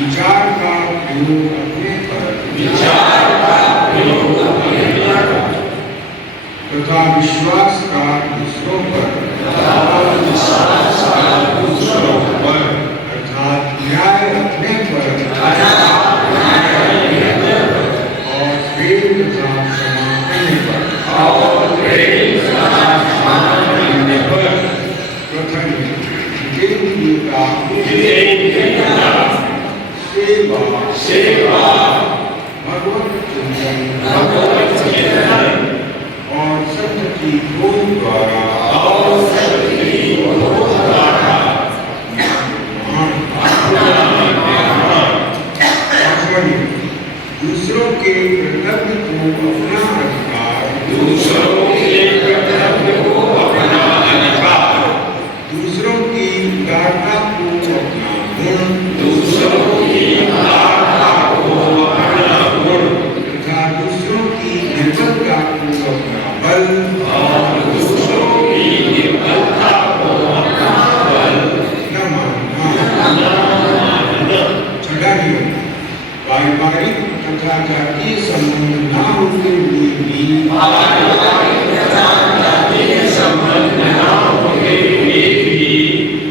विचार का प्रयोग अपने विश्वास का दूसरों पर अर्थात न्याय रखने पर और प्रेम तथा क्षमा करने पर प्रथम सेवा भगवत चिंतन और सत्य की खोज द्वारा दूसरों के कर्तव्य को अपना अधिकार दूसरों की उदारता को अपना गुण तथा दूसरों की निर्बलता को अपना बल छठा नियम पारिवारिक तथा जातीय संबंध न होते हुए भी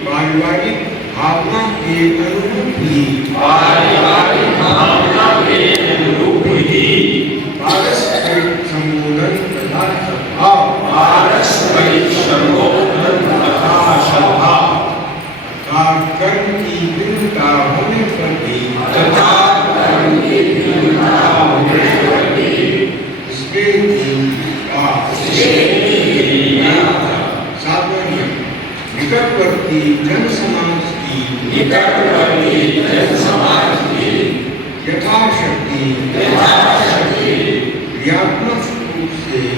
पारिवारिक भावना के अनुरूप ही पारस्परिक संबोधन तथा सद्भाव कर्म की भिन्नता होने पर भी निकटवर्ती जन समाज की यथाशक्ति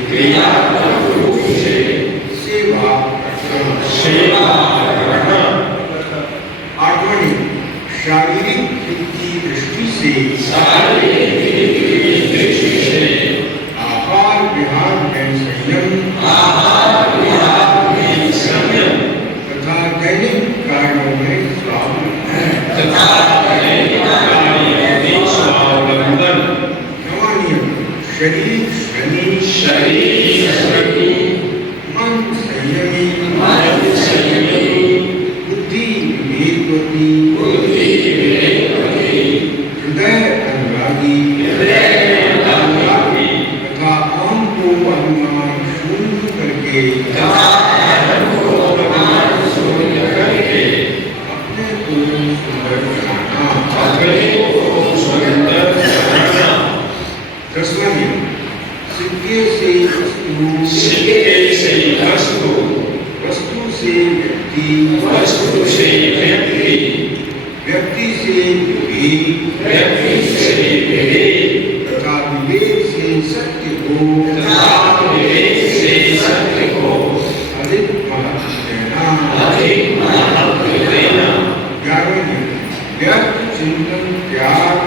क्रियात्मक रूप से सेवा करना। आठवां शारीरिक की दृष्टि से आहार विहार में संयम तथा दैनिक कार्यों में स्वावलंबन। नवां नियम शरीर मन संयमी बुद्धि विवेकवती हृदय अनुरागी तथा आम को अभिमान शून्य करके अपने को सुंदर बनाना। दसवां नियम सिक्के से वस्तु से व्यक्ति व्यक्ति से विवेक तथा विवेक से सत्य को अधिक महत्व देना। ग्यारहवां नियम व्यर्थ चिंतन त्याग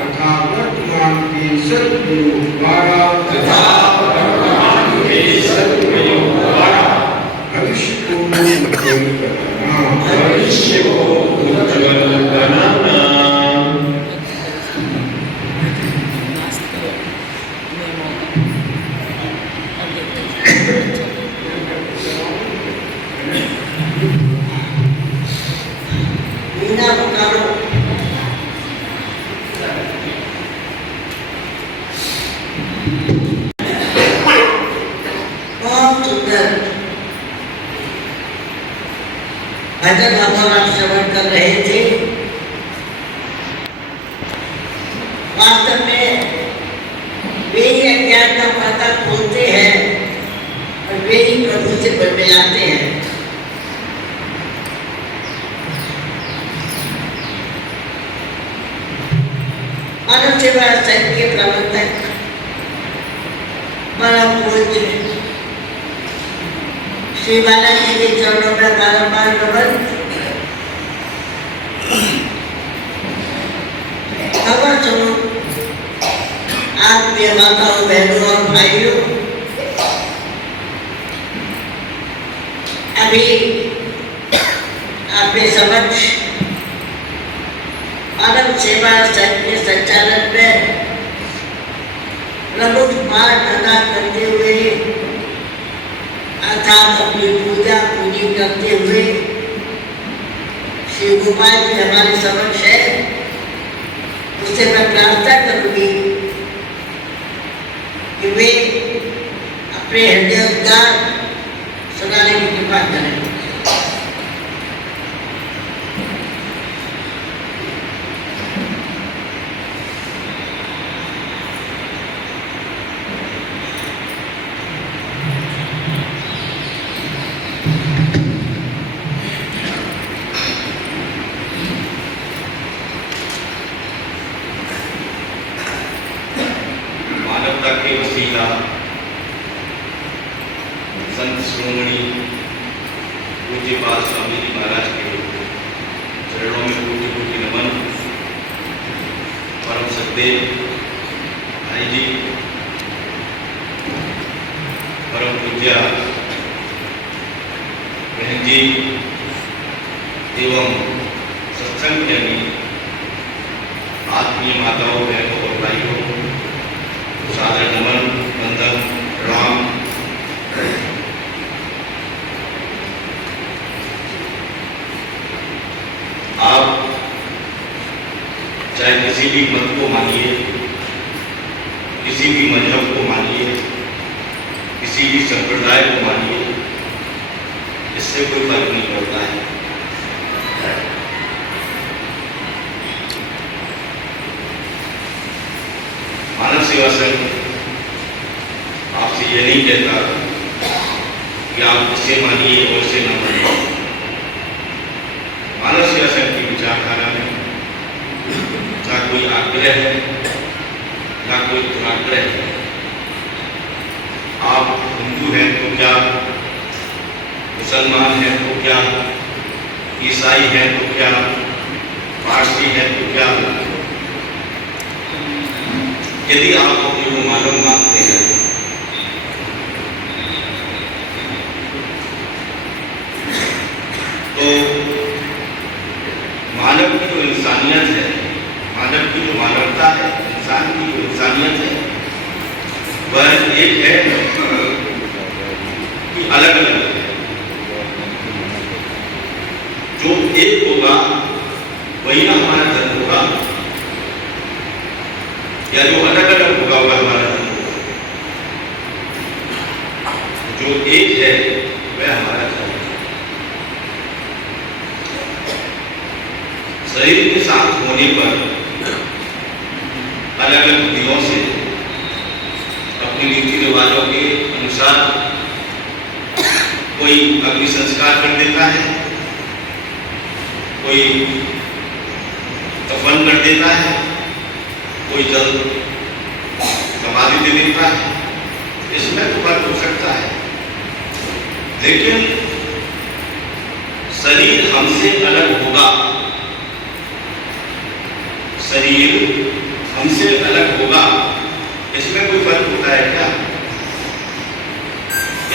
तथा वर्तमान के सद्प्रयोग द्वारा भविष्य को उज्ज्वल बनाना। भजन आप श्रवण कर रहे थे। वास्तव में वे ही अज्ञान का पर्दा खोलते हैं और वे ही प्रभु से मिलाते हैं। मानव सेवा संघ के प्रबंधक परम पूज्य श्री बालाजी के चरणों में बारंबार नमन। खबर सुनो आत्मीय माताओं बहनों और भाइयों, अभी आपके समक्ष मानव सेवा संघ के संचालन में प्रमुख पाठ अदा करते हुए अर्थात अपनी पूजा पूजी करते हुए श्री गोपाल जी हमारे समक्ष है। उससे मैं प्रार्थना करूंगी कि वे अपने हृदय उद्गार सुनाने की कृपा करें। मानवता के वसीला संत श्रोमणी पूज्यपाद स्वामी जी महाराज के चरणों में कोटि कोटि नमन। परम सदेव भाई जी, परम पूज्य बहन जी एवं सत्संग प्रेमी आत्मीय माताओं बहनों और भाइयों, सादर नमन, वंदन, प्रणाम। आप चाहे किसी भी मत को मानिए, किसी भी मजहब को मानिए, किसी भी संप्रदाय को मानिए, इससे कोई फर्क नहीं पड़ता है। मानव सेवा संघ आपसे यह नहीं कहता कि आप इसे मानिए और इसे न मानिए। मानव सेवा संघ की विचारधारा में ना कोई आग्रह है, ना कोई दुराग्रह है। आप हिंदू हैं तो क्या, मुसलमान हैं तो क्या, ईसाई हैं तो क्या, पारसी हैं तो क्या, यदि आप अपने को मानव मानते हैं तो मानव की जो इंसानियत है, मानव की जो मानवता है, इंसान की जो इंसानियत है, वह एक है कि अलग अलग है। जो एक होगा वही ना हमारा धर्म होगा, या जो अलग अलग होगा वह हमारा धर्म होगा। जो एक है वह हमारा धर्म है। शरीर के साथ होने पर अलग अलग विधियों से अपने रीति रिवाजों के अनुसार कोई अग्नि संस्कार कर देता है, कोई दफन कर देता है, कोई जल समाधि दे देता है। इसमें तो फर्क हो सकता है, लेकिन शरीर हमसे अलग होगा, शरीर हमसे अलग होगा, इसमें कोई फर्क होता है क्या?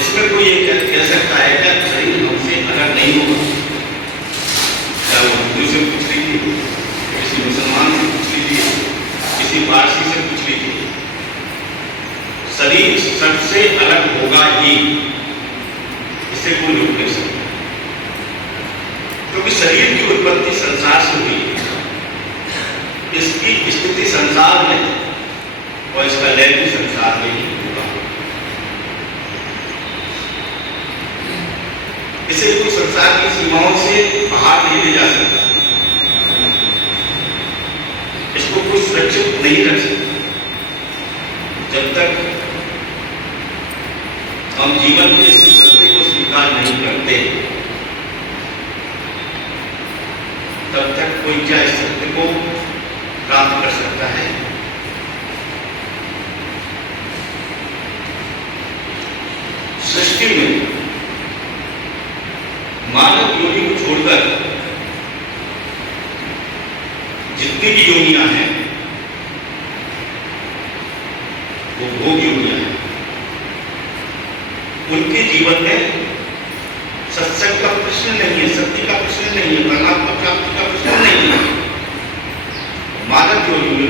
इसमें कोई ये कह सकता है क्या शरीर हमसे अलग नहीं होगा? क्या वो हिंदू से पूछ लीजिए, किसी मुसलमान से पूछ लीजिए, किसी पारसी से पूछ लीजिए, शरीर सबसे अलग होगा ही, इसे कोई रोक नहीं सकता। क्योंकि शरीर की उत्पत्ति संसार से हुई, इसकी स्थिति संसार में और इसका लय भी संसार में ही होगा। इसे कोई संसार की सीमाओं से बाहर नहीं ले जा सकता, इसको कोई सुरक्षित नहीं रख सकता। जब तक हम जीवन के इस सत्य को स्वीकार नहीं करते, तब तक कोई क्या इस सत्य को प्राप्त कर सकता है? सृष्टि में मानव योनि को छोड़कर जितनी भी योनियां हैं वो भोग योनियां हैं। उनके जीवन में सत्संग का प्रश्न नहीं है, सत्य का प्रश्न नहीं है, परमात्मा प्राप्ति का प्रश्न नहीं है। मानव योनि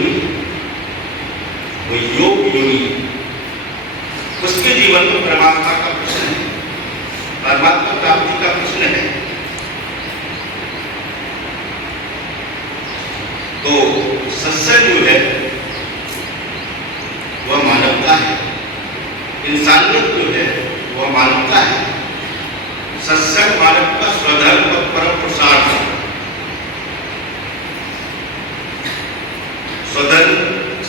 वो योग योनि उसके जीवन में परमात्मा का प्रश्न है, परमात्मा प्राप्ति का प्रश्न है। तो सत्संग जो है वह मानवता है, इंसानियत जो है वह मानवता है। सत्संग मानव का स्वधर्म और परम पुरुषार्थ है। स्वधर्म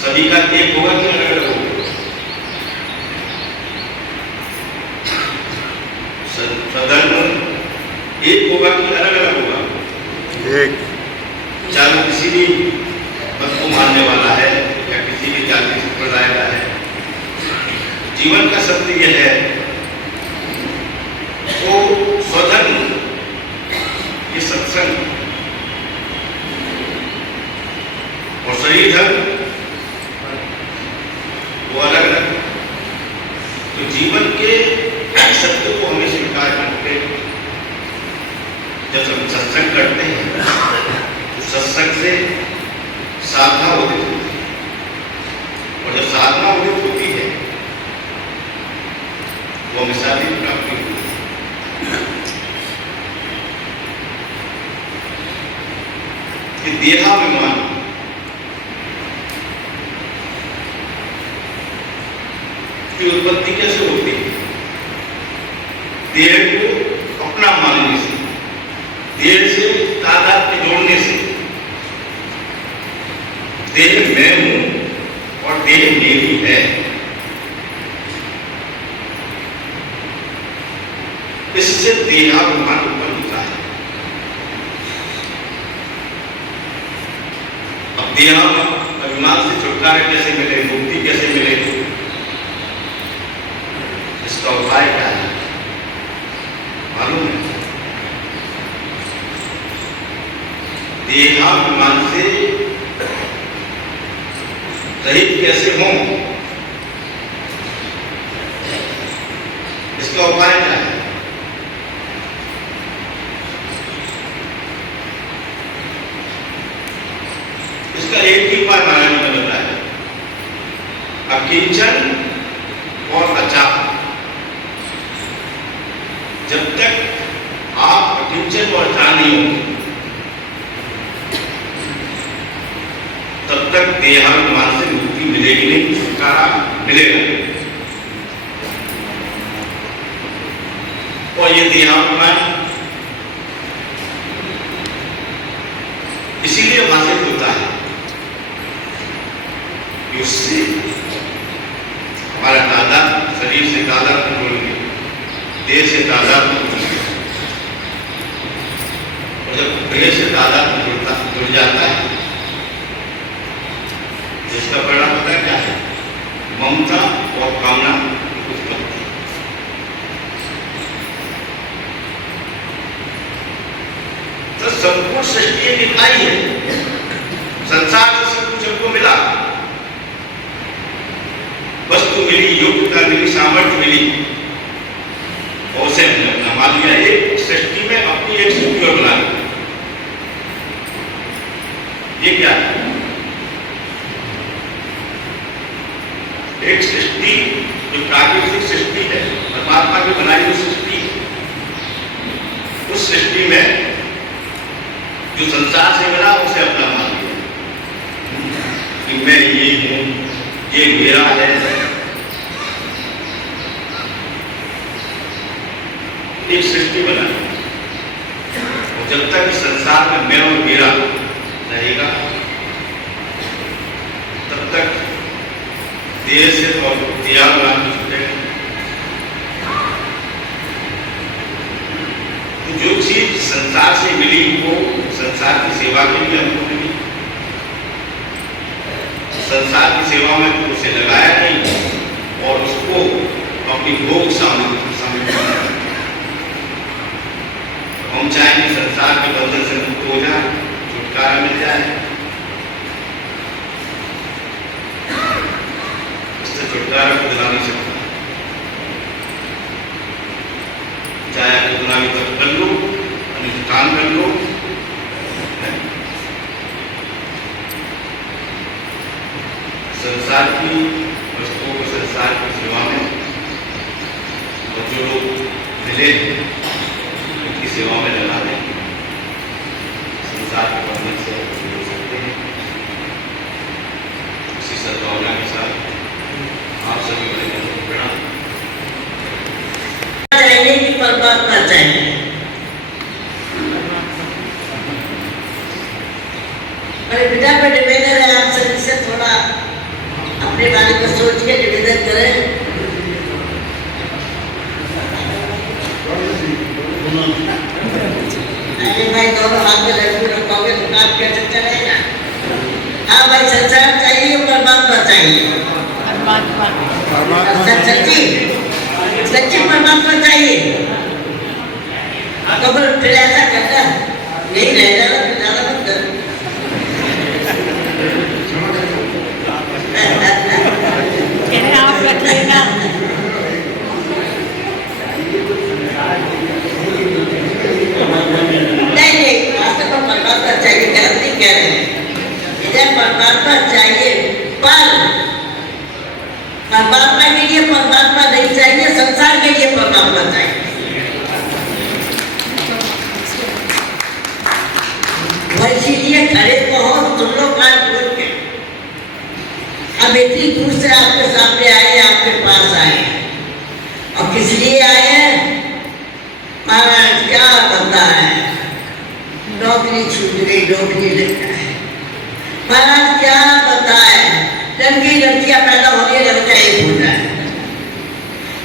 सभी का एक होगा कि अलग अलग होगा? स्वधर्म एक होगा कि अलग अलग होगा? एक। चाहे किसी भी मत को मानने वाला है या किसी भी जाति संप्रदाय का है, जीवन का सत्य यह है तो स्वधर्म ये सत्संग और सही धर्म वो अलग अलग। तो जीवन के सत्य को हमें स्वीकार करके जब हम सत्संग करते हैं तो सत्संग से साधना उदित होती है, और जब साधना उदित होती है वो हमें शादी प्राप्ति होती है। कि देहाभिमान की उत्पत्ति कैसे होती है? देह को अपना मानने से, देह से तादात्म्य जोड़ने से। देह मैं हूं और देह मेरी है, इससे देहाभिमान उत्पन्न होता है। अब देहाभिमान से छुटकारा कैसे मिले, मुक्ति कैसे मिले, इसका उपाय क्या है मालूम है? देहाभिमान से रहित कैसे हों, इसका उपाय क्या है? इसका एक ही उपाय महाराज जी ने बताया, अकिंचन और अचाप। जब तक आप अकिंचन और अचार नहीं होंगे तब तक देहाभिमान से मुक्ति मिलेगी नहीं, छुटकारा मिलेगा। और ये देहाभिमान इसीलिए भाषित होता है कि उससे हमारा तादाद शरीर से तादाद जुड़ गया, देह से तादाद जुड़ गया। और जब देह से तादाद जुड़ जाता है इसका परिणाम होता है क्या है? ममता और कामना उत्पत्ति। तो संपूर्ण सृष्टि दिखाई है, संसार से सब कुछ हमको मिला, वस्तु मिली, योग्यता मिली, सामर्थ्य मिली, और उसे हमने अपना मान लिया। एक सृष्टि में अपनी एक सृष्टि और बना ली। ये क्या है? एक सृष्टि जो प्राकृतिक सृष्टि है, परमात्मा की बनाई हुई सृष्टि है, उस सृष्टि में जो संसार से मिला उसे अपना मान लिया कि मैं ये हूं, ये मेरा है। एक सृष्टि बना, और जब तक इस संसार में मैं और मेरा रहेगा तब तक देह से और देहाभिमान छूटेगा। तो जो चीज संसार से मिली वो संसार की सेवा के लिए हमको मिली, संसार की सेवा में तो उसे लगाया नहीं और उसको अपनी भोग सामने हम चाहेंगे संसार के बंधन से मुक्त हो जाए, छुटकारा मिल जाए। छुटकारा को दिला नहीं सकता, चाहे आप कितना भी तक कर लो, अनुष्ठान कर लो, संसार की वस्तुओं को संसार की सेवा में और जो लोग मिले उनकी सेवा में लगा दें, संसार के बंधन से जुड़ सकते हैं। इसी सद्भावना के साथ आप सभी को प्रणाम। चाहिए कि परमात्मा चाहिए, मेरे पिता पर निवेदन है आप सभी से थोड़ा अपने बारे में सोच के निवेदन करें। अरे भाई दोनों हाथ में लड्डू रखोगे तो काम कैसे चलेगा? हाँ भाई, संसार चाहिए, परमात्मा चाहिए, सच्ची सच्ची परमात्मा चाहिए। तो फिर ऐसा करना यही रह जाना, फिर ज्यादा मत कर। आप रख लेना। नहीं, आज तक तो परमात्मा चाहिए, गलत नहीं कह रहे हैं। इधर परमात्मा चाहिए, पर परमात्मा के लिए परमात्मा नहीं चाहिए, संसार के लिए परमात्मा चाहिए। इसीलिए खड़े तो हो, तुम लोग कान खोल के अब इतनी दूर से आपके सामने आए, आपके पास आए, और किस लिए आए हैं? महाराज क्या बता है, नौकरी छूट गई, नौकरी लगता है। महाराज क्या बताए, लड़कियां पैदा होने लग जाए, हो जाए।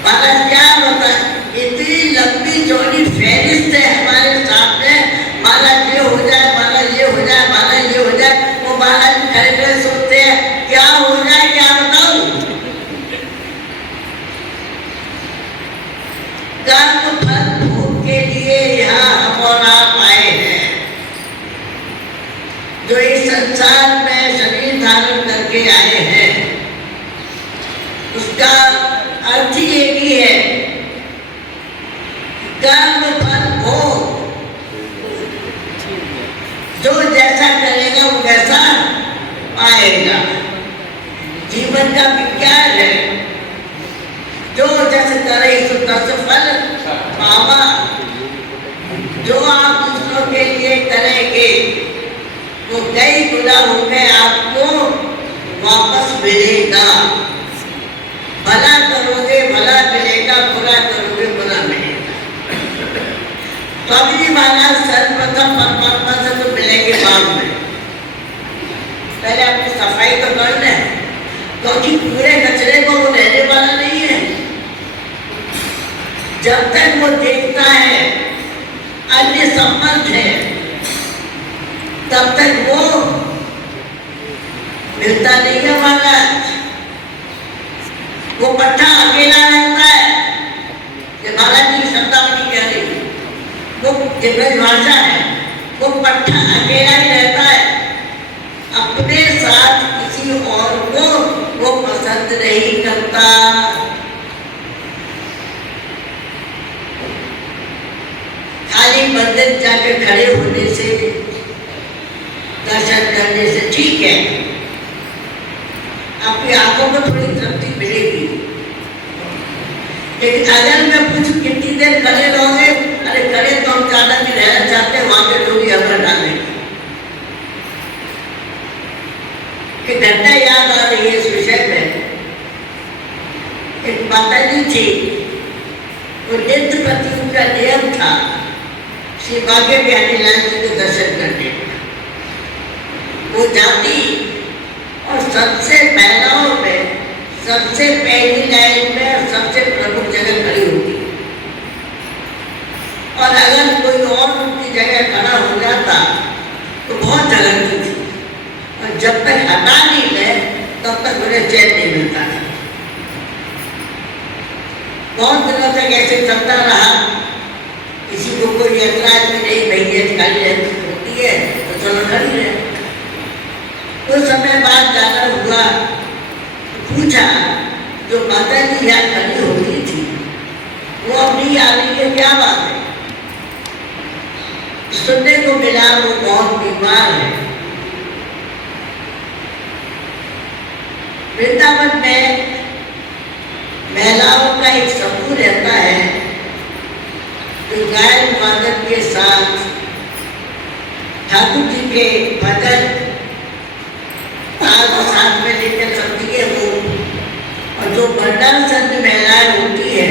महाराज क्या बताए, इतनी लंबी चौड़ी फहरिस्त है हमारे सामने। महाराज ये हो जाए, महाराज ये हो जाए, महाराज ये हो जाए। वो महाराज खड़े खड़े सोचते हैं क्या हो जाए, क्या बताऊं। कर्म फल भोग के लिए यहाँ हम और आप आए हैं। जो इस संसार में शरीर धारण करके आए हैं, उसका अर्थ ही एक ही है, कर्म फल भोग। जो जैसा करेगा वो वैसा पाएगा। जीवन का विज्ञान है, जो जैसे करे सो तस फल पावा। जो आप दूसरों के लिए करेंगे वो कई गुना होकर आपको वापस मिलेगा। भला करोगे भला मिलेगा, बुरा करोगे बुरा मिलेगा। तो अभी महाराज सर्वप्रथम परमात्मा से तो मिलेंगे बाद में, पहले अपनी सफाई तो कर लें, क्योंकि पूरे कचरे को वो रहने वाला नहीं है। जब तक वो देखता है अन्य संबंध है, तब तक वो मिलता नहीं है। महाराज वो पट्टा अकेला रहता है, ये महाराज की शब्दावली कह रही है, वो भाषा है। वो पट्टा अकेला ही रहता है, अपने साथ किसी और को वो पसंद नहीं करता। खाली मंदिर जाकर खड़े होने से, दर्शन करने से ठीक है, आपकी आंखों को थोड़ी तृप्ति मिलेगी। लेकिन अगर मैं पूछूं कितनी देर खड़े रहोगे, अरे खड़े तो हम ज्यादा भी रहना चाहते हैं, वहां के लोग हमें डालेंगे। एक घटना याद आ रही है इस विषय में। एक माता जी थी, वो नित्य प्रति उनका नियम था श्री बांके बिहारी लाल जी के दर्शन करने। वो जाती और सबसे महिलाओं में सबसे पहली लाइन में और सबसे प्रमुख जगह खड़ी होती, और अगर कोई और उनकी जगह खड़ा हो जाता तो बहुत जगह थी, और जब तक हटा नहीं ले तब तक उन्हें चैन नहीं मिलता था। बहुत दिनों तक ऐसे चलता रहा, किसी को कोई ऐतराज भी नहीं, भैया खाली होती है तो चलो खड़ी है। कुछ समय बाद जाना हुआ, पूछा जो माता जी यहाँ खड़ी होती थी वो अब नहीं आ रही है, क्या बात है? सुनने को मिला वो बहुत बीमार है। वृंदावन में महिलाओं का एक समूह रहता है जो गायन वादन के साथ ठाकुर जी के भजन ताल साथ में लेकर चलती है वो, और जो भंडार संत महिलाएं होती है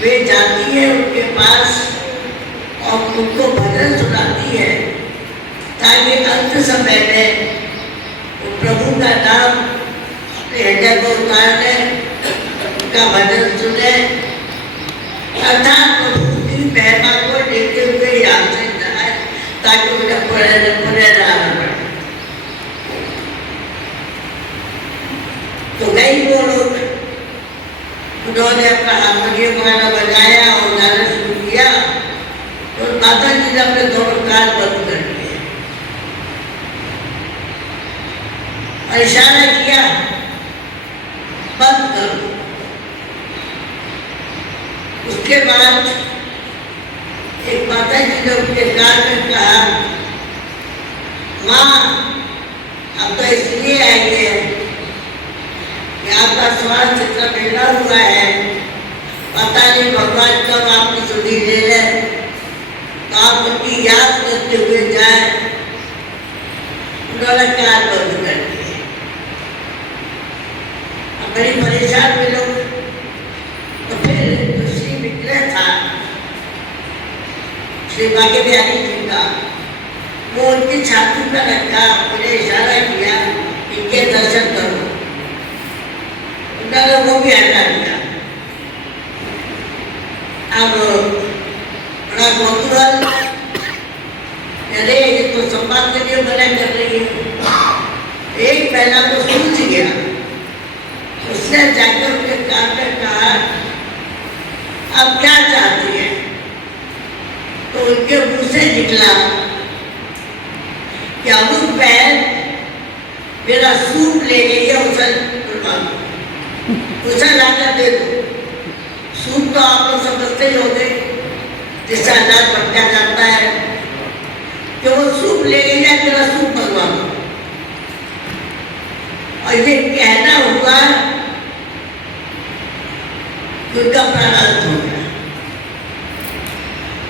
वे जाती है उनके पास और उनको भजन सुनाती है ताकि अंत समय में वो प्रभु का नाम अपने हृदय को उतार लें, उनका भजन सुने, अर्थात प्रभु की महिमा को लेते हुए याद से जाए ताकि उनका पुण्य आना पड़े। तो कई वो लोग उन्होंने अपना हारमोनियम वगैरह बजाया और गाना शुरू किया, तो माता जी ने अपने दोनों कान बंद कर दिए और इशारा किया बंद करो। उसके बाद एक माता जी ने उनके कान में कहा, माँ अब तो इसलिए आई है कि आपका स्वास्थ्य इतना बिगड़ा हुआ है, पता नहीं भगवान कब आपकी सुधी ले ले, तो आप उनकी याद करते हुए जाए। उन्होंने कान बंद कर दिए। अब बड़ी परेशान हुए लोग। तो फिर जो श्री विग्रह था श्री बांके बिहारी जी का, वो उनकी छाती पर रखा, उन्हें इशारा किया इनके दर्शन करो। उन्होंने वो भी हटा दिया। अब बड़ा कौतूहल, अरे ये तो सम्मान के लिए मना कर रही है। एक महिला को सूझ गया, उसने जाकर उनके कान में कहा, अब क्या चाहती है? तो उनके मुंह से निकला कि अमुक बहन मेरा सूप ले गई है, उसे लाकर दे दो। सूप तो आप लोग समझते ही होंगे, जिससे अनाज भटका जाता है, कि वो सूप ले गई है, मेरा सूप मंगवा दो। और ये कहना हुआ कि उनका प्राणांत हो गया।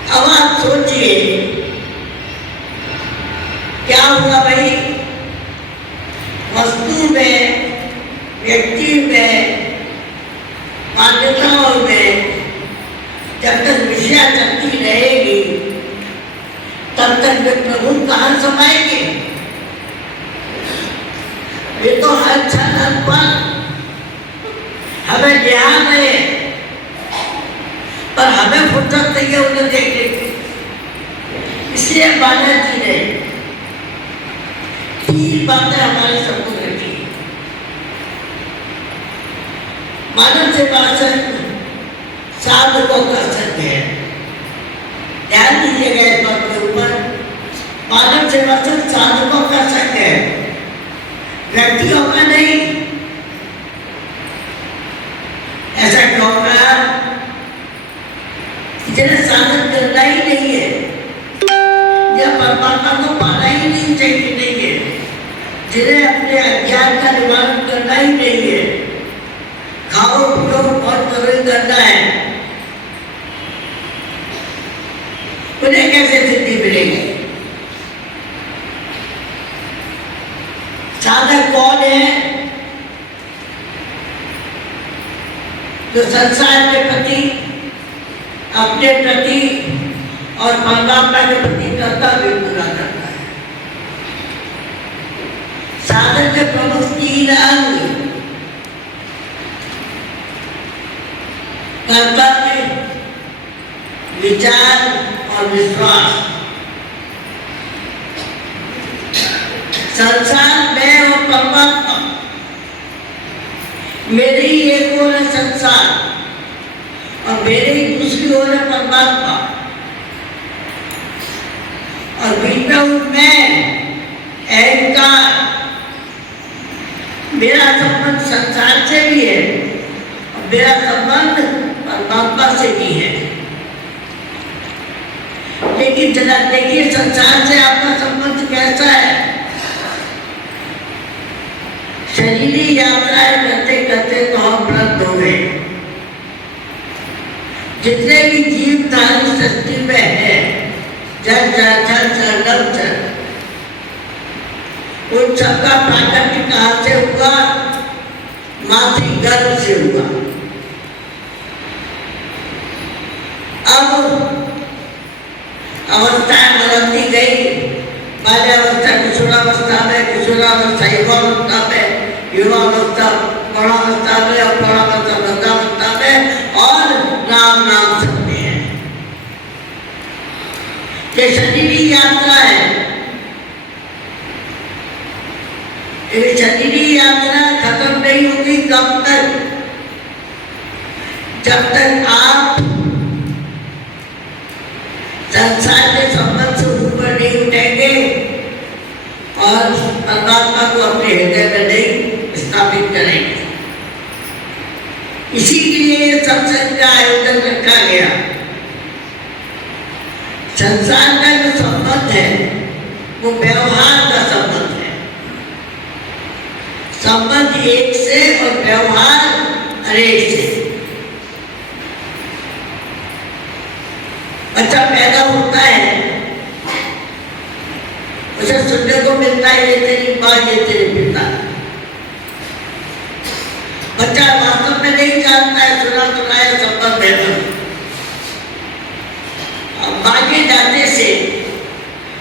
अब आप सोचिए क्या हुआ भाई, वस्तु में, व्यक्ति में, मान्यताओं में जब तक विषया चलती रहेगी तब तक वे प्रभु कहाँ समाएंगे? वे तो हर क्षण हर पल हमें ध्यान रहे, पर हमें फुर्सत नहीं है उन्हें देखने की। इसलिए बाला जी ने 3 बातें हमारे सबको रखी। मानव सेवा संघ साधकों का संघ है। ध्यान दीजिएगा इस बात के ऊपर। मानव सेवा संघ साधकों का संघ है, व्यक्तियों का नहीं। ऐसा क्यों कहा? जिन्हें साधन करना ही नहीं है, या परमात्मा को पाना ही नहीं चाहिए, नहीं है, जिन्हें अपने अज्ञान का निवारण करना ही नहीं है, खाओ पियो और करो ही करना है, उन्हें कैसे सिद्धि मिलेगी? साधक कौन है? जो संसार के प्रति, अपने प्रति और परमात्मा के प्रति कर्तव्य पूरा करता है। साधक के प्रमुख 3 अंग: कर्तव्य, विचार और विश्वास। संसार में और परमात्मा, मेरी एक ओर है संसार और मेरी दूसरी ओर है परमात्मा, और बीच में उनमें अहंकार। मेरा संबंध संसार से भी है और मेरा संबंध परमात्मा से भी है। लेकिन जरा देखिए संसार से आपका संबंध कैसा है? शरीरी यात्राएं करते करते तो हम वृद्ध हो गए। जितने भी जीव धारी सृष्टि में है, जल चर नभ चर, उन सबका प्राकट्य कहाँ से हुआ? मातृ गर्भ से हुआ। अब अवस्थाएं बदलती गई। बाल्यावस्था किशोरावस्था में, किशोरावस्था युवावस्था में, युवावस्था पौरावस्था में, और पौरावस्था वृद्धावस्था में, और राम नाम सब में है। ये शरीरी यात्रा है। ये शरीरी यात्रा खत्म नहीं होगी कब तक? जब तक आप संसार के संबंध से ऊपर नहीं उठेंगे और परमात्मा को अपने हृदय में नहीं स्थापित करेंगे। इसी के लिए सत्संग का आयोजन रखा गया। संसार का जो संबंध है वो व्यवहार का संबंध है। संबंध एक से और व्यवहार अनेक से। बच्चा पैदा होता है, उसे सुनने को मिलता है ये तेरी माँ, ये तेरे पिता। बच्चा वास्तव में नहीं जानता है, सुना सुनाया संबंध है। आगे जाते से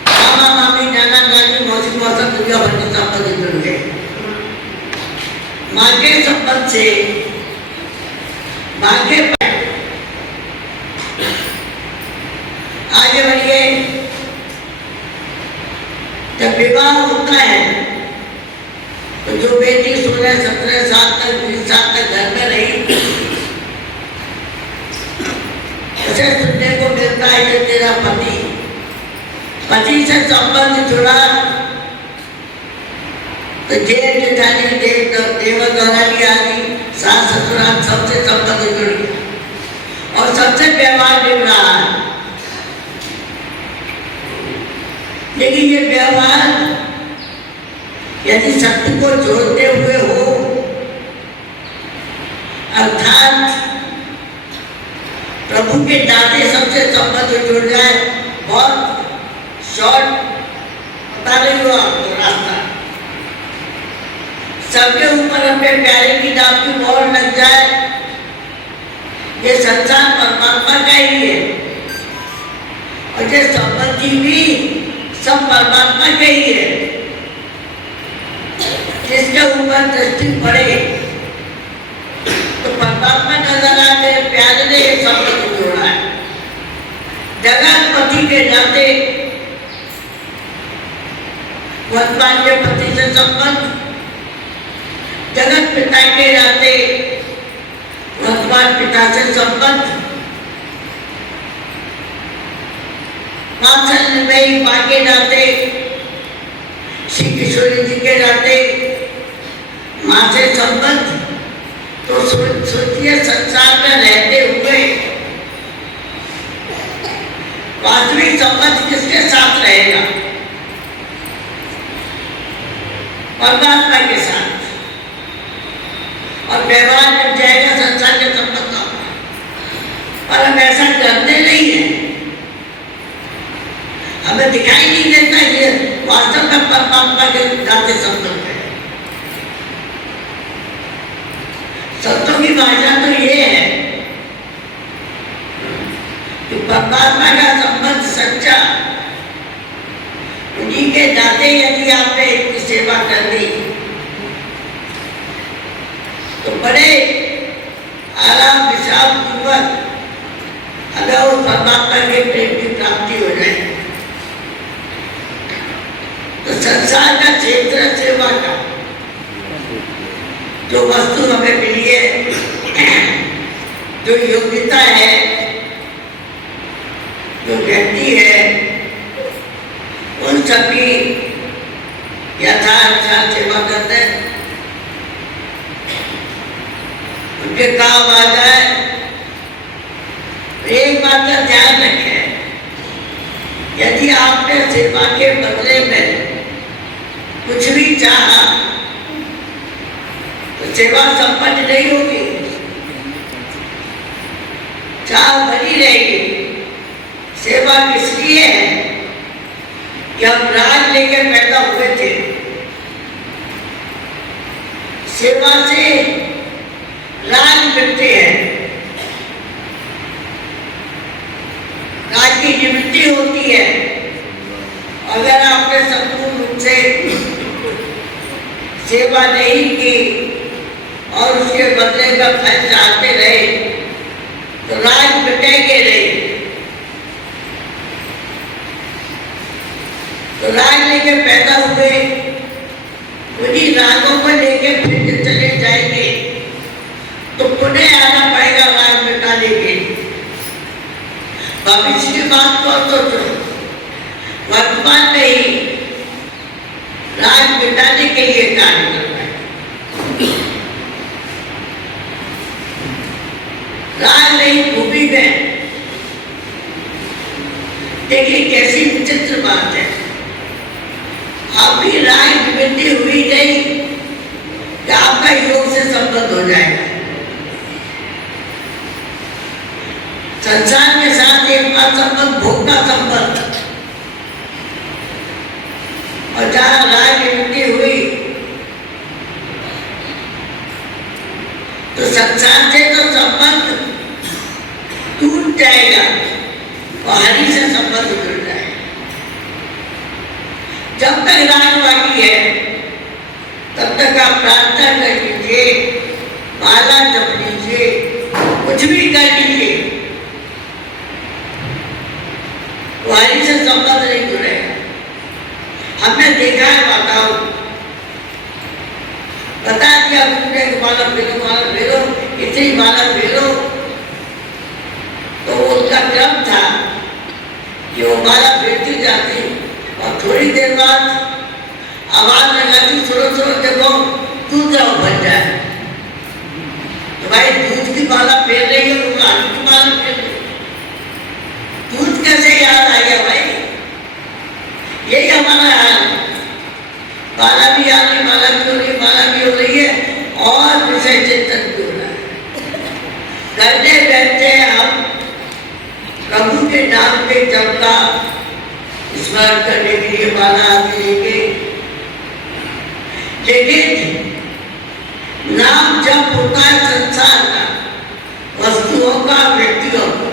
मामा मामी नाना नानी मौसी मौसा दुनिया भर के संबंध जुड़ गए। माँ के संबंध से माँ के आगे बढ़िए। जब विवाह होता है तो जो बेटी 16-17 साल तक 20 साल तक घर में रही, उसे सुनने को मिलता है कि तेरा पति से संबंध जुड़ा तो जेठ जेठानी देवर दौरानी आदि सास ससुराल सबसे संबंध जुड़ गया और सबसे व्यवहार निभ रहा है। लेकिन ये व्यवहार यदि शक्ति को जोड़ते हुए हो, अर्थात प्रभु के दाते सबसे संबंध जुड़ जाए, बहुत शॉर्ट बता रही हो आपको रास्ता, सबके ऊपर अपने प्यारे की नाम की मोहर लग जाए, ये संसार परमात्मा का ही है और ये संबंधी भी सब परमात्मा के ही है। जिसके ऊपर दृष्टि पड़े तो परमात्मा नजर आते, प्यारे ने ये संबंध जोड़ा है। जगतपति के नाते वर्तमान के पति से संबंध, जगत पिता के नाते वर्तमान पिता से संबंध, में माँ के नाते, श्री किशोरी जी के नाते माँ से संबंध। तो सोचिए संसार में रहते हुए वास्तविक संबंध किसके साथ रहेगा? परमात्मा के साथ। और व्यवहार मिल जाएगा संसार के संबंध का, पर हम ऐसा करते नहीं है। हमें दिखाई नहीं देता ये वास्तव में परमात्मा के नाते संबंध है। संतों की भाषा तो ये है कि परमात्मा का संबंध सच्चा, उन्हीं के नाते यदि आपने इनकी सेवा कर दी तो बड़े आराम विश्राम पूर्वक अगर उस परमात्मा के प्रेम की प्राप्ति हो जाए। तो संसार का क्षेत्र सेवा का जो वस्तु हमें मिली है, जो योग्यता है, जो व्यक्ति है, उन सभी यथानुसार सेवा करते हैं, उनके काम आ जाए। एक बात का ध्यान रखें, यदि आपने सेवा के बदले में कुछ भी चाहा सेवा संपन्न नहीं होगी, चाह बनी रहेगी। सेवा किस लिए है कि हम राज लेकर पैदा हुए थे। सेवा से राज मिलते हैं, राज की निवृत्ति होती है। अगर आपने संपूर्ण रूप से सेवा नहीं की और उसके बदले का फल चाहते रहे तो राज मिटेंगे नहीं। तो राज लेके पैदा हुए, उन्हीं राजों को लेके फिर चले जाएंगे तो पुनः आना पड़ेगा राज मिटाने के लिए। भविष्य की बात को सोचो, वर्तमान में ही राज मिटाने के लिए कार्य करना है। राज नहीं भूमि में। देखिए कैसी विचित्र बात है, अभी राज निवृत्ति हुई नहीं कि आपका योग से संबंध हो जाएगा। संसार के साथ एक बार संबंध, भोग का संबंध, और जहां राज निवृत्ति हुई तो संसार से तो संबंध टूट जाएगा और हरि से संबंध जुड़ जाएगा। जब तक राज बाकी है तब तक आप प्रार्थना कर लीजिए, माला जप लीजिए, कुछ भी कर लीजिए, हरि से संबंध नहीं जुड़ेगा। हमने देखा है, बताओ, बता दिया पूरे माला फेरो, इतनी माला फेरो, तो उसका क्रम था कि वो माला फेरती जाती और थोड़ी देर बाद आवाज लगाती, सुनो देखो दूध रहो बन जाए। तो भाई दूध की माला फेर रही है, वो आलू की माला फेर रही, दूध कैसे याद आ गया भाई? यही हमारा हाल है। माला भी आ रही, माला भी हो रही, माला भी हो रही है और विषय चिंतन भी हो रहा है। करते बैठते हम प्रभु के नाम पे जप का स्मरण करने के लिए माला आदि लेंगे, लेकिन नाम जप होता है संसार का, वस्तुओं का, व्यक्तियों का।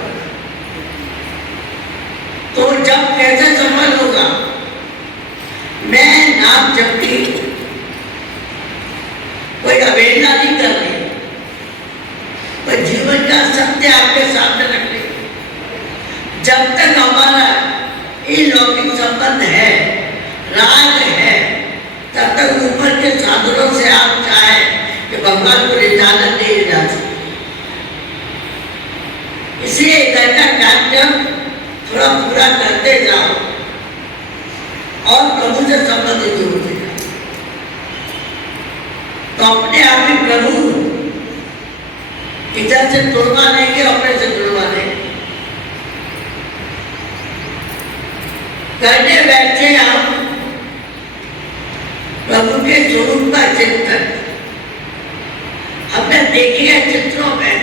तो जब कैसे सफल होगा? मैं नाम जपती कोई अवहेलना नहीं कर रही, पर जीवन का सत्य आपके सामने रख रही। जब तक हमारा लौकिक संबंध है, राज है, तब तक ऊपर के साधनों से आप चाहें कि भगवान को रिझाना नहीं रिझा सकते। इसलिए इधर का कार्यक्रम थोड़ा पूरा करते जाओ और प्रभु से संबंधित होते जाओ, तो अपने आप ही प्रभु इधर से जुड़वा देंगे, अपने से जुड़वा देंगे। करने बैठे हम प्रभु के स्वरूप का चिंतन। हमने देखी है चित्रों में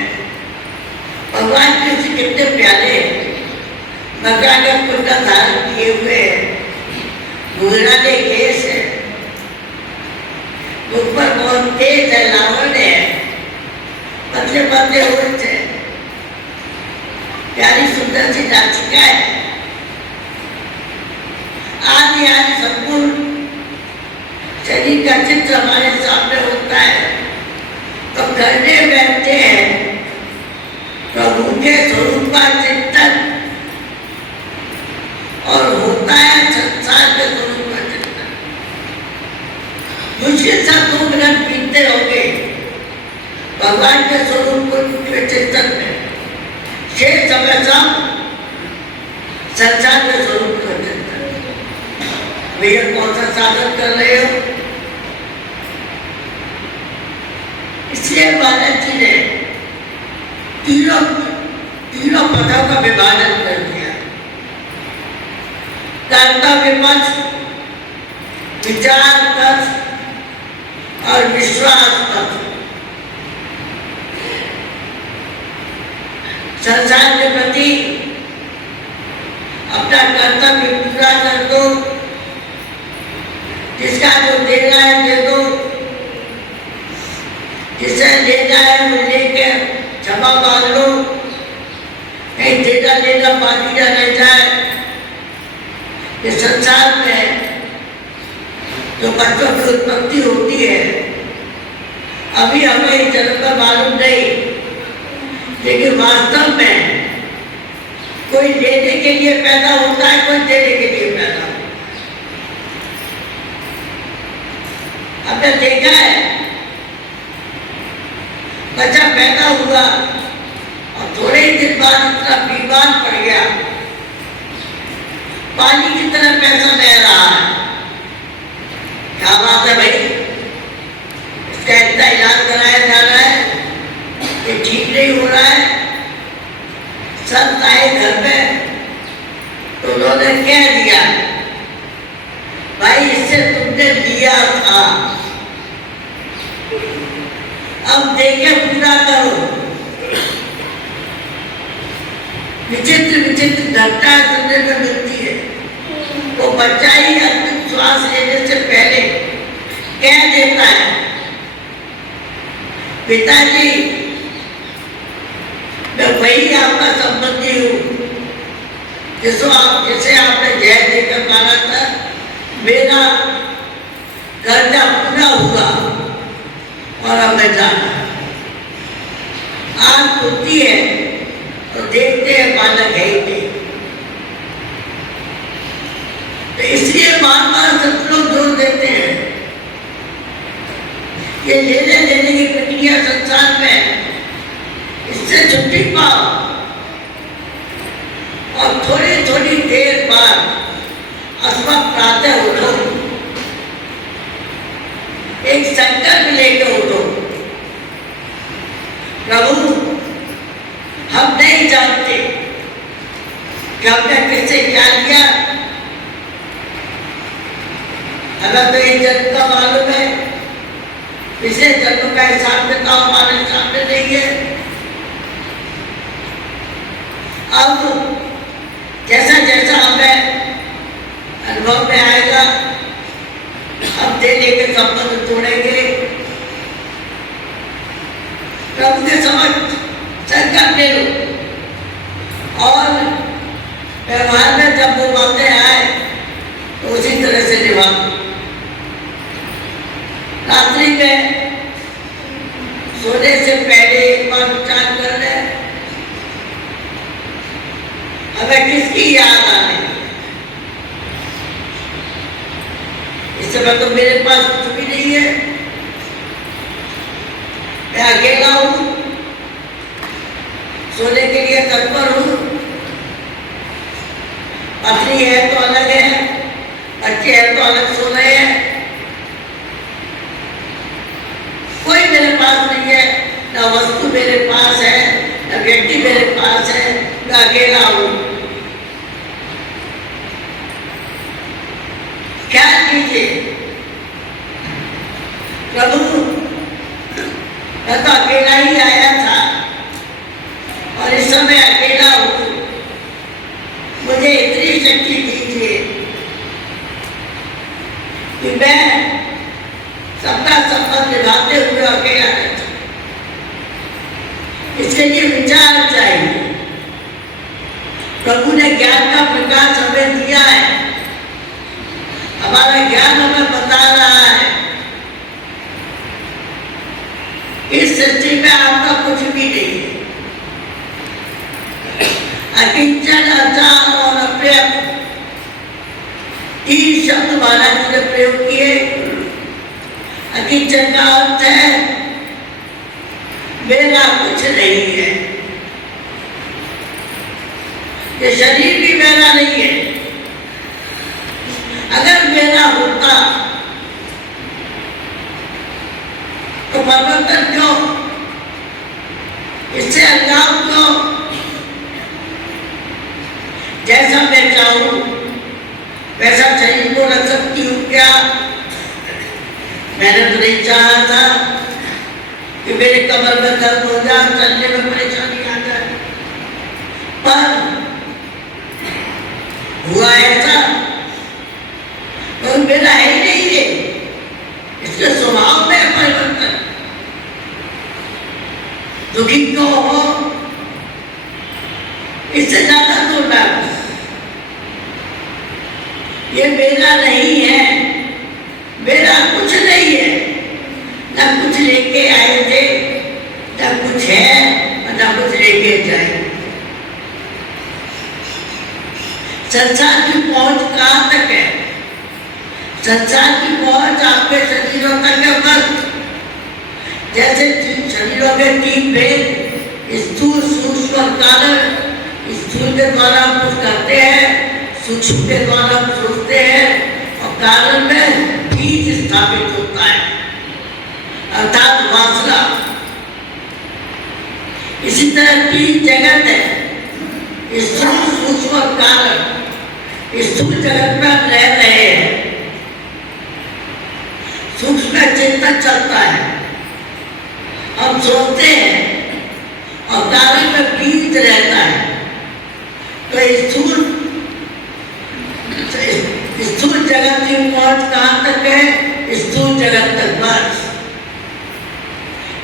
भगवान कृष्ण कितने प्यारे मकान का धारण किए हुए हैं, घुघराले केस है, मुख पर बहुत तेज है, लावण है, पतले पतले होठ है, प्यारी सुंदर सी नाचिका है, आदि आदि संपूर्ण शरीर का चित्र हमारे सामने होता है। तो करने बैठते हैं प्रभु के स्वरूप का चिंतन और होता है संसार के स्वरूप का चिंतन। मुश्किल से 2 मिनट बीतते होंगे भगवान के स्वरूप के चिंतन में, शेष समय सब संसार के स्वरूप का चिंतन। भैया कौन सा साधन कर रहे हो? इसलिए बालक जी ने तीनों पदों का विभाजन कर दिया। कर्तव्य पथ, विचार पथ और विश्वास पथ। संसार के प्रति अपना कर्तव्य पूरा कर दो, जिसका जो देना है दे दो, जिसे लेना है वो लेकर क्षमा मांग लो, नहीं देना लेना बाकी न रह जाए। ये संसार में जो बच्चों की उत्पत्ति होती है अभी हमें इस जन्म का मालूम नहीं, लेकिन वास्तव में कोई लेने के लिए पैदा होता है, कोई देने के लिए पैदा होता है। आपने देखा है बच्चा पैदा हुआ और थोड़े ही दिन बाद इतना बीमार पड़ गया, पानी की तरह पैसा बह रहा है। क्या बात है भाई, इसका इतना इलाज कराया जा रहा है, ये ठीक नहीं हो रहा है। संत आए घर में तो उन्होंने कह दिया, भाई इससे तुमने लिया था, अब देके पूरा करो। विचित्र विचित्र घटना सुनने को मिलती है। वो बच्चा ही अंतिम श्वास लेने से पहले कह देता है, पिताजी मैं वही आपका संबंधी हूँ जिसे आपने जय देकर मारा था, मेरा कर्जा पूरा हुआ और अब मैं जाना। आँख खुलती है तो देखते हैं बालक है ही नहीं। तो इसलिए बार बार सब लोग जोर देते हैं कि लेने देने की प्रक्रिया संसार में, इससे छुट्टी पाओ और थोड़ी थोड़ी देर बाद अथवा प्रातः उठो, एक संकल्प लेकर उठो, प्रभु हम नहीं जानते कि हमने किससे क्या किया, हमें तो एक जन्म का मालूम है, पिछले जन्म का हिसाब किताब हमारे सामने नहीं है। अब जैसा जैसा हमें अनुभव में आएगा हम देने के संबंध तोड़ेंगे, प्रभु के समक्ष संकल्प ले लो और व्यवहार में जब वो बातें आए तो उसी तरह से निभा। रात्रि में सोने से पहले एक बार विचार कर ले, हमें किसकी याद आ रही है। इस समय तो मेरे पास कुछ भी नहीं है, मैं अकेला हूं, सोने के लिए तत्पर हूं, पत्नी है तो अलग है, बच्चे हैं तो अलग सो रहे हैं, कोई मेरे पास नहीं है, ना वस्तु मेरे पास है, ना व्यक्ति मेरे पास है, मैं अकेला हूं। ख्याल कीजिए प्रभु मैं तो अकेला ही आया था और इस समय अकेला हूं, मुझे इतनी शक्ति दीजिए कि मैं सबका संबंध निभाते हुए अकेला रह सकूं। इसके लिए विचार चाहिए। प्रभु ने ज्ञान का प्रकाश हमें दिया है, हमारा ज्ञान हमें बता रहा है इस सृष्टि में आपका कुछ भी नहीं है। अकिंचन, अचार और अपर्याप्त तीन शब्द महाराज जी ने प्रयोग किए। अकिंचन का अर्थ है मेरा कुछ नहीं है, ये शरीर भी मेरा नहीं है। अगर मेरा होता तो परिवर्तन क्यों, इससे अलगाव क्यों? जैसा मैं चाहूं वैसा शरीर को रख सकती हूँ क्या? मैंने तो नहीं चाहा था कि मेरे कमर में दर्द हो जाए, चलने में परेशानी आ जाए। हुआ ऐसा और मेरा है ही नहीं है, इसके स्वभाव में है परिवर्तन। दुखी क्यों हो, इससे ज्यादा छोटा, ये मेरा नहीं है, मेरा कुछ नहीं है, ना कुछ लेके आए थे, ना कुछ है और ना कुछ लेके जाए। संसार की पहुंच कहां तक है? संसार की पहुंच आपके शरीरों तक है बस। जैसे शरीरों के 3 भेद, स्थूल, सूक्ष्म और कारण। स्थूल के द्वारा हम कुछ करते हैं, सूक्ष्म के द्वारा हम सोचते हैं और कारण में बीज स्थापित होता है अर्थात वासना। इसी तरह 3 जगत है, स्थूल, सूक्ष्म और कारण। स्थूल जगत में हम रह रहे हैं, सूक्ष्म में चिंतन चलता है, हम सोचते हैं और कारण में बीज रहता है। तो स्थूल जगत की पहुंच कहां तक है? स्थूल जगत तक बस।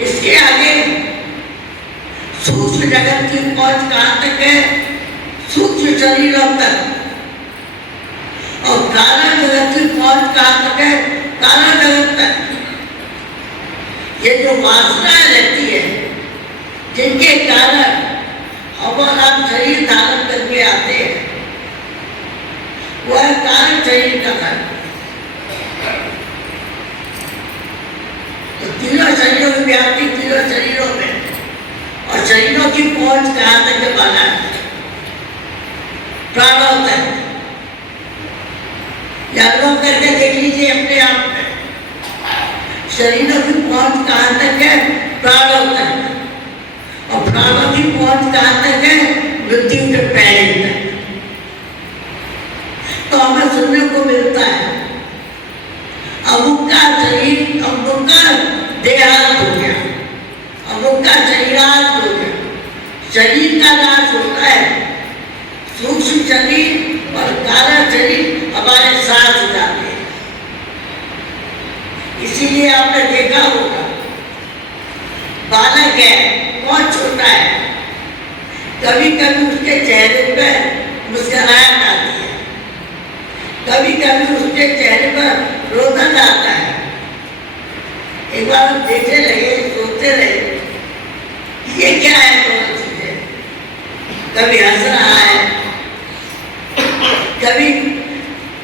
इसके आगे सूक्ष्म जगत की पहुंच कहां तक है? सूक्ष्म शरीरों तक। और कारण जगत की पहुंच कहां तक है? कारण जगत तक। ये जो वासनाएं रहती है, जिनके कारण हम और आप शरीर धारण करके आते हैं, वह कारण शरीर का धर्म। तो तीनों शरीरों की व्याप्ति तीनों शरीरों में, और शरीरों की पहुंच कहां तक बना है? प्राणों तक। अनुभव करके देख लीजिए अपने आप में, शरीरों की पहुंच कहां तक है? प्राणों तक। और प्राणों की पहुंच कहां तक है? मृत्यु के पहले तक। तो हमें सुनने को मिलता है अमुक का शरीर, अमुक का देहांत हो गया, अमुक का शरीरांत हो गया। शरीर का नाश होता है, सूक्ष्म शरीर और कारण शरीर हमारे साथ जाते हैं। इसीलिए आपने देखा होगा, बालक है, बहुत छोटा है, कभी कभी उसके चेहरे पर मुस्कुराहट आती है, कभी कभी उसके चेहरे पर रोदन आता है। एक बार हम देखने लगे, सोचते रहे ये क्या है दोनों चीजें। कभी हंस रहा है, कभी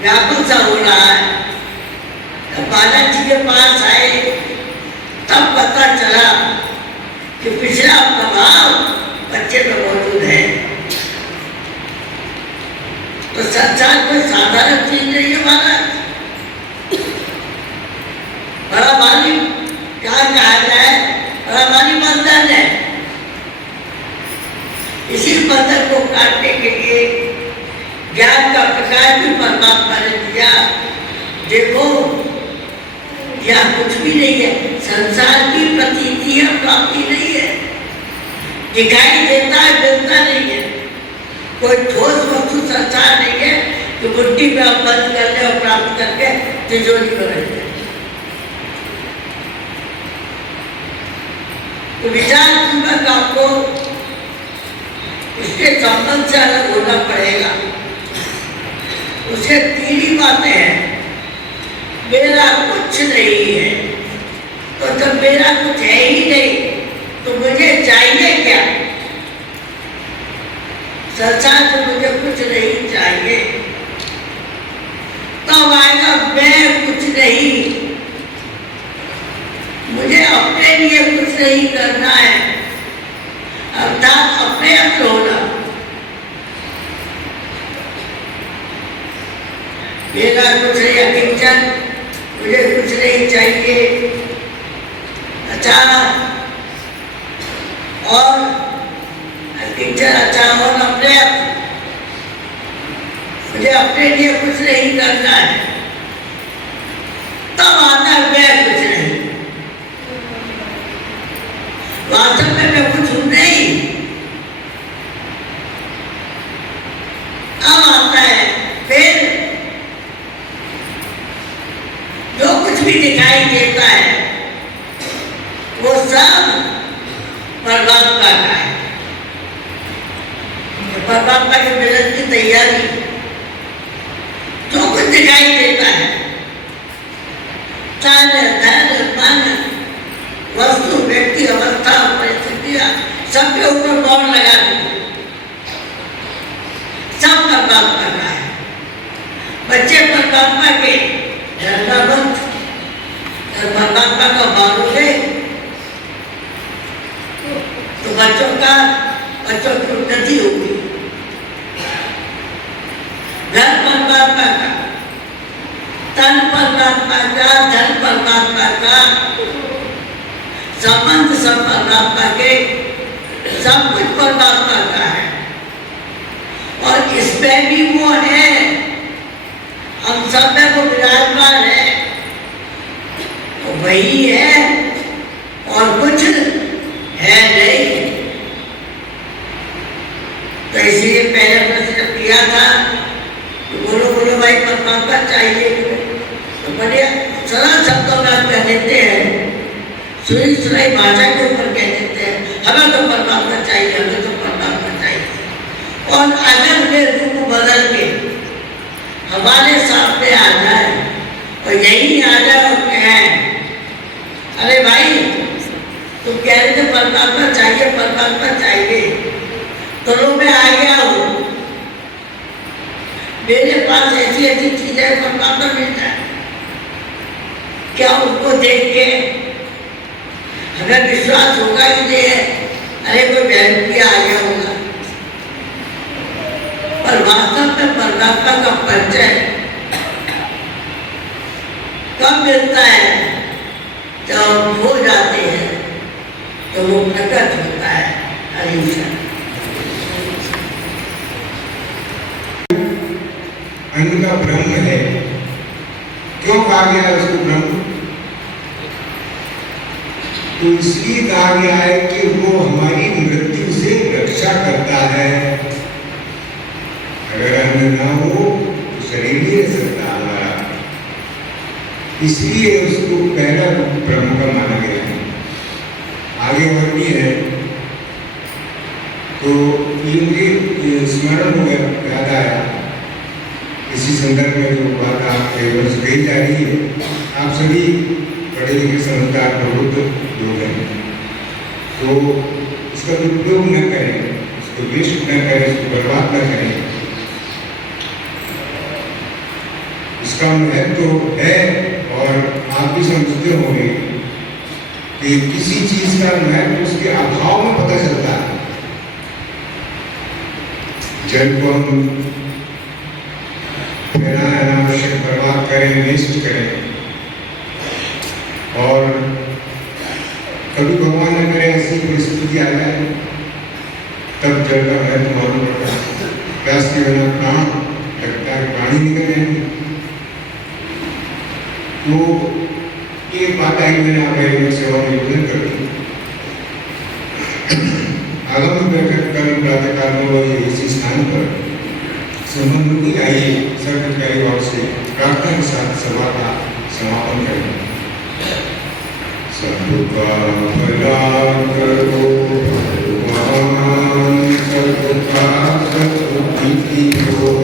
व्याकुल सा हो रहा है। जब बालक जी के पास आए तब पता चला कि पिछला प्रभाव बच्चे में मौजूद है। तो संसार कोई साधारण चीज नहीं है। बड़ा भारी क्या कहा जाए, बड़ा भारी बंधन है। इसी बंधन को काटने के लिए ज्ञान का प्रकाश भी परमात्मा ने दिया। देखो यह कुछ भी नहीं है, संसार की प्रतीति है, प्राप्ति नहीं है। दिखाई देता है, मिलता नहीं है। कोई ठोस वस्तु संसार नहीं है कि बुट्टी में आप बंद कर ले और प्राप्त करके तिजोरी में रख दे। तो विचारपूर्वक आपको इसके संबंध से अलग होना पड़ेगा। उसे 3 ही बातें हैं। मेरा कुछ नहीं है, तो जब मेरा कुछ है ही नहीं तो मुझे चाहिए क्या? संसार से मुझे कुछ नहीं चाहिए। तब आएगा मैं कुछ नहीं, मुझे अपने लिए कुछ नहीं करना है, अर्थात अपने अंदर होना। मेरा कुछ नहीं अकिंचन, मुझे कुछ नहीं चाहिए। अच्छा, और अकिंचन, अच्छा और अपने मुझे अपने लिए कुछ नहीं करना है। तब आता है मैं कुछ नहीं। वास्तव में मैं कुछ हूं नहीं। अब आता है वो सब परमात्मा का है। परमात्मा के मिलन की तैयारी, जो कुछ दिखाई देता है, चाहे धन मन वस्तु व्यक्ति अवस्था परिस्थितियां, सबके ऊपर गौर लगा दी, सब परमात्मा का है। बच्चे परमात्मा के डरना मत, परमात्मा का मानोगे तो बच्चों की उन्नति होगी। घर परमात्मा का, तन परमात्मा का, धन परमात्मा का, संबंध सब परमात्मा के, सब कुछ परमात्मा का है। और इसमें भी वो है, हम सब में वो विराजमान है, तो वही है और कुछ है नहीं। तो इसीलिए पहले प्रश्न जब किया था तो बोलो भाई परमात्मा चाहिए, तो बढ़िया सरल शब्दों में आप कह देते हैं, सुनी सुनाई भाषा के ऊपर कह देते हैं हमें तो परमात्मा चाहिए, हमें तो परमात्मा चाहिए। और अगर वे रूप बदल के हमारे सामने आ जाए और यही आ जाए और कहें अरे भाई तुम कह रहे थे परमात्मा चाहिए, परमात्मा चाहिए, तो लो मैं आ गया हूँ, मेरे पास ऐसी ऐसी चीजें परमात्मा मिल जाए, क्या उनको देख के हमें विश्वास होगा कि ये अरे कोई व्यक्ति आ गया होगा? पर वास्तव में परमात्मा का परिचय कब मिलता है? जब हो जाते हैं तो वो प्रकट होता है। हरीशा अन्न का ब्रह्म है, क्यों कहा गया है उसको ब्रह्म? तो इसलिए कहा गया है कि वो हमारी मृत्यु से रक्षा करता है। अगर अन्न ना हो तो शरीर नहीं रह सकता हमारा, इसलिए उसको पहला ब्रह्म का माना गया है। आगे और भी है, तो ये मुझे स्मरण हो गया, याद आया इसी संदर्भ में जो बात आपके वर्ष कही जा रही है। आप सभी बड़े लिखे समझदार प्रबुद्ध लोग हैं, तो इसका दुरुपयोग न करें, इसको वेस्ट न करें, इसको बर्बाद न करें। इसका महत्व तो है और आप भी समझते होंगे कि किसी चीज का महत्व उसके अभाव में पता चलता है। जल को हम बिना अनावश्यक बर्बाद करें, वेस्ट करें, और कभी भगवान न करे ऐसी परिस्थिति आ जाए तब जल का महत्व मालूम पड़ता है। प्यास के बिना प्राण लगता है, पानी निकल जाएंगे। तो ये बात आई, मैंने आप सेवा में योजना कर दी। आगामी बैठक कल प्रातःकाल में इसी स्थान पर संबंध नहीं आइए, सर्वकारी भाव से प्रार्थना के साथ सभा का समापन करें। सबका भला करो भगवान, सबका सद्बुद्धि दो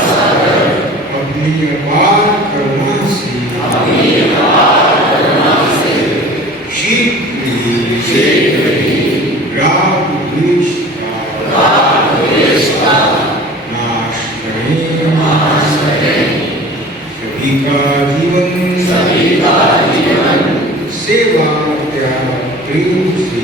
सागर अपनी अपार करुणा से शीघ्र ही राग द्वेष का नाश करें। सभी का जीवन सेवा त्याग प्रेम से